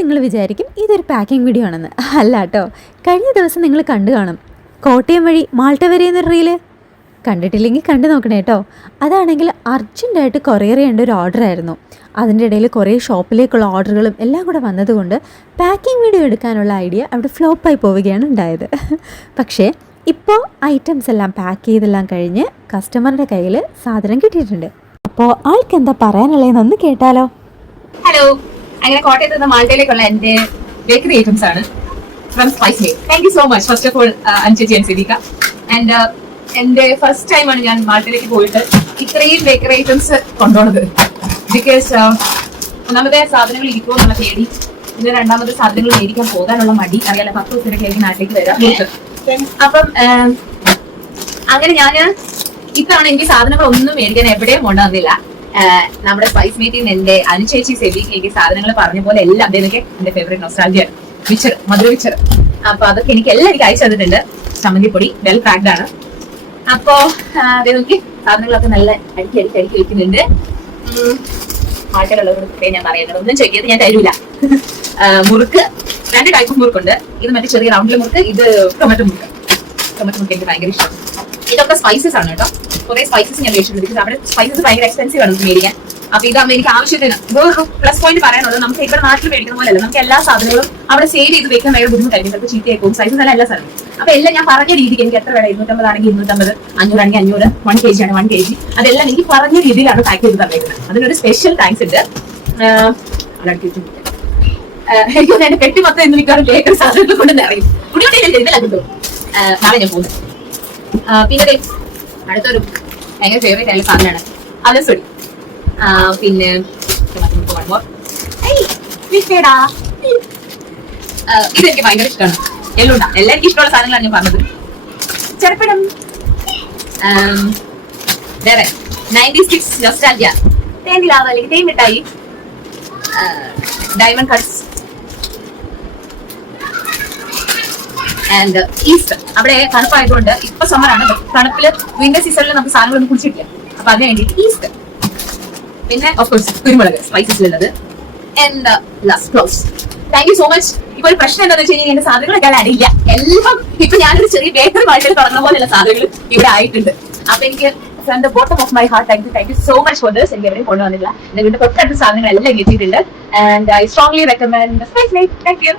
നിങ്ങൾ വിചാരിക്കും ഇതൊരു പാക്കിംഗ് വീഡിയോ ആണെന്ന്. അല്ല കേട്ടോ കഴിഞ്ഞ ദിവസം നിങ്ങൾ കണ്ടു കാണും. കോട്ടയം വഴി മാൾട്ട വരെ എന്നൊരു റീൽ. കണ്ടിട്ടില്ലെങ്കിൽ കണ്ടു നോക്കണേ കേട്ടോ അതാണെങ്കിൽ അർജന്റായിട്ട് കൊറിയർ ചെയ്യേണ്ട ഒരു ഓർഡർ ആയിരുന്നു. അതിന്റെ ഇടയിൽ കുറേ ഷോപ്പിലേക്കുള്ള ഓർഡറുകളും എല്ലാം കൂടെ വന്നതുകൊണ്ട് പാക്കിംഗ് വീഡിയോ എടുക്കാനുള്ള ഐഡിയ അവിടെ ഫ്ലോപ്പായി പോവുകയാണ് ഉണ്ടായത്. പക്ഷേ ഇപ്പോൾ ഐറ്റംസ് എല്ലാം പാക്ക് ചെയ്തെല്ലാം കഴിഞ്ഞ് കസ്റ്റമറിന്റെ കയ്യിൽ സാധനം കിട്ടിയിട്ടുണ്ട്. അപ്പോൾ ആൾക്ക് എന്താ പറയാനുള്ളതെന്നൊന്ന് കേട്ടാലോ? ഹലോ അങ്ങനെ കോട്ടയത്ത് നിന്ന് മാൾട്ടയിലേക്കുള്ള എന്റെ ബേക്കറി ഐറ്റംസ് ആണ് from spice make thank you so much first of all അഞ്ചേച്ചി and Siddiqa. And എന്റെ ഫസ്റ്റ് ടൈമാണ് ഞാൻ മാൾട്ടയിലേക്ക് പോയിട്ട് ഇത്രയും ബേക്കറി ഐറ്റംസ് കൊണ്ടുപോണത് ബിക്കോസ് ഒന്നാമത്തെ സാധനങ്ങൾ ഇരിക്കുമോ എന്നുള്ള പേടി. പിന്നെ രണ്ടാമത്തെ സാധനങ്ങൾ മേടിക്കാൻ പോകാനുള്ള മടി. അറിയാലോ പത്ത് ദിവസത്തിനൊക്കെ നാട്ടിലേക്ക് വരാം. അപ്പം അങ്ങനെ ഞാൻ ഇത്തവണ എനിക്ക് സാധനങ്ങൾ ഒന്നും മേടിക്കാൻ എവിടെയും കൊണ്ടുവന്നില്ല. നമ്മുടെ സ്പൈസ് മീറ്റിൽ നിന്ന് എന്റെ അനുചേച്ചി സെബിക്ക് സാധനങ്ങൾ പറഞ്ഞ പോലെ എല്ലാം ഇതൊക്കെ എന്റെ ഫേവറേറ്റ് നൊസ്റ്റാൾജിയ വിച്ചർ മധുര വിച്ചർ അപ്പൊ അതൊക്കെ എനിക്ക് എല്ലാം എനിക്ക് അയച്ചു തന്നിട്ടുണ്ട്. ചമ്മന്തിപ്പൊടി വെൽ പാക്ഡ് ആണ്. അപ്പോ അതേ നോക്കി സാധനങ്ങളൊക്കെ നല്ല അടുക്കി അടുക്കി അടുക്കി വെക്കുന്നുണ്ട് പ്രത്യേകം ഞാൻ പറയുന്നത് ഒന്നും ചോദിക്കാതെ ഞാൻ തരൂല. മുറുക്ക് രണ്ട് ടൈപ്പ് മുറുക്കുണ്ട്. ഇത് മറ്റേ ചെറിയ റൗണ്ടിലെ മുറുക്ക് ഇത് ടൊമാറ്റോ മുറുക്ക്. ടൊമാറ്റോ മുറുക്ക് എനിക്ക് ഭയങ്കര ഇഷ്ടം ഇതൊക്കെ സ്പൈസസ് ആണ് കേട്ടോ. കുറെ സ്പൈസസ് ഞാൻ മേടിച്ചിട്ടുണ്ട്. ബിക്കോസ് അവിടെ സ്പൈസസ് ഭയങ്കര എക്സ്പെൻസീവ് ആണ് മേടിക്കാൻ. അപ്പൊ ഇതാകുമ്പോൾ എനിക്ക് ആവശ്യത്തിന് വേറൊരു പ്ലസ് പോയിന്റ് പറയാനുള്ളത് നമുക്ക് ഇവിടെ നാട്ടിൽ മേടിക്കുന്ന പോലെയല്ല. നമുക്ക് എല്ലാ സാധനങ്ങളും അവിടെ സേവ് ചെയ്ത് വെക്കാൻ ഭയങ്കര ബുദ്ധിമുട്ടായിരിക്കും. ചിലപ്പോൾ ചീത്തയാക്കും സൈസ് നല്ല എല്ലാ സാധനം. അപ്പൊ എല്ലാം ഞാൻ പറഞ്ഞ രീതിക്ക് എനിക്ക് എത്ര വേണം ഇരുന്നൂറ്റമ്പത് ആണെങ്കിൽ ഇരുന്നൂറ്റമ്പത് അഞ്ഞൂറാണെങ്കിൽ അഞ്ഞൂറ് വൺ കെ ജി ആണ് വൺ കെ ജി അതെല്ലാം എനിക്ക് പറഞ്ഞ രീതിയിലാണ് പാക്ക് ചെയ്ത് തന്നേക്കുന്നത്. അതിനൊരു സ്പെഷ്യൽ താങ്ക്സ് ഉണ്ട്. എനിക്ക് എന്റെ പെട്ടി മൊത്തം ഇന്ന് മിക്കവാറും ബേക്കറി സാധനങ്ങൾ കൊണ്ട് നിറയും കുടിയോട്ടെ ഞാൻ ഇതിലാണ് കിട്ടും നാളെ ഞാൻ പോകുന്നു. പിന്നെ അടുത്തൊരു ഭയങ്കര ഫേവറേറ്റ് ആയ സാധനമാണ് പിന്നെ. ഏയ്, വിഷേടാ. ആഹ് ഇതെനിക്ക് ഭയങ്കര ഇഷ്ടമാണ് എല്ലാം ഉണ്ടാ എല്ലാവർക്കും ഇഷ്ടമുള്ള സാധനങ്ങളാണ് ഞാൻ പറഞ്ഞത്. ചെറുപ്പഴം ആം, വേറെ. നയന്റി സിക്സ് നൊസ്റ്റാൽജിയ തേനിലാവ അല്ലെങ്കിൽ തേൻ മിഠായി. ഡയമണ്ട് കട്ട്സ് ആൻഡ് ഈസ്റ്റ് അവിടെ തണുപ്പായതുകൊണ്ട് ഇപ്പൊ സമ്മറാണ് തണുപ്പിൽ വിന്റർ സീസണിൽ നമുക്ക് സാധനങ്ങളൊന്നും കുടിച്ചിട്ടില്ല. അപ്പൊ അതിന് വേണ്ടി ഈസ്റ്റ് പിന്നെ ഓഫ്കോഴ്സ് കുരുമുളക് കുരുമുളക് ഉള്ളത്. And last close thank you so much ഇപ്പൊ ഒരു പ്രശ്നം എന്താണെന്ന് വെച്ച് കഴിഞ്ഞാൽ എന്റെ സാധനങ്ങളൊക്കെ അടിയില്ല എല്ലാം ഇപ്പൊ ഞാനൊരു ചെറിയ ബേക്കറി വാഴയിൽ തുടങ്ങുന്ന പോലെയുള്ള സാധനങ്ങൾ ഇവിടെ ആയിട്ടുണ്ട്. അപ്പൊ എനിക്ക് from bottom of my heart thank you thank you so much for ദിവസം എനിക്ക് എവിടെയും കൊണ്ടുവന്നില്ല. എന്റെ വീട്ടിൽ തൊട്ടടുത്ത സാധനങ്ങളെല്ലാം എത്തിയിട്ടുണ്ട് and I strongly recommend thank you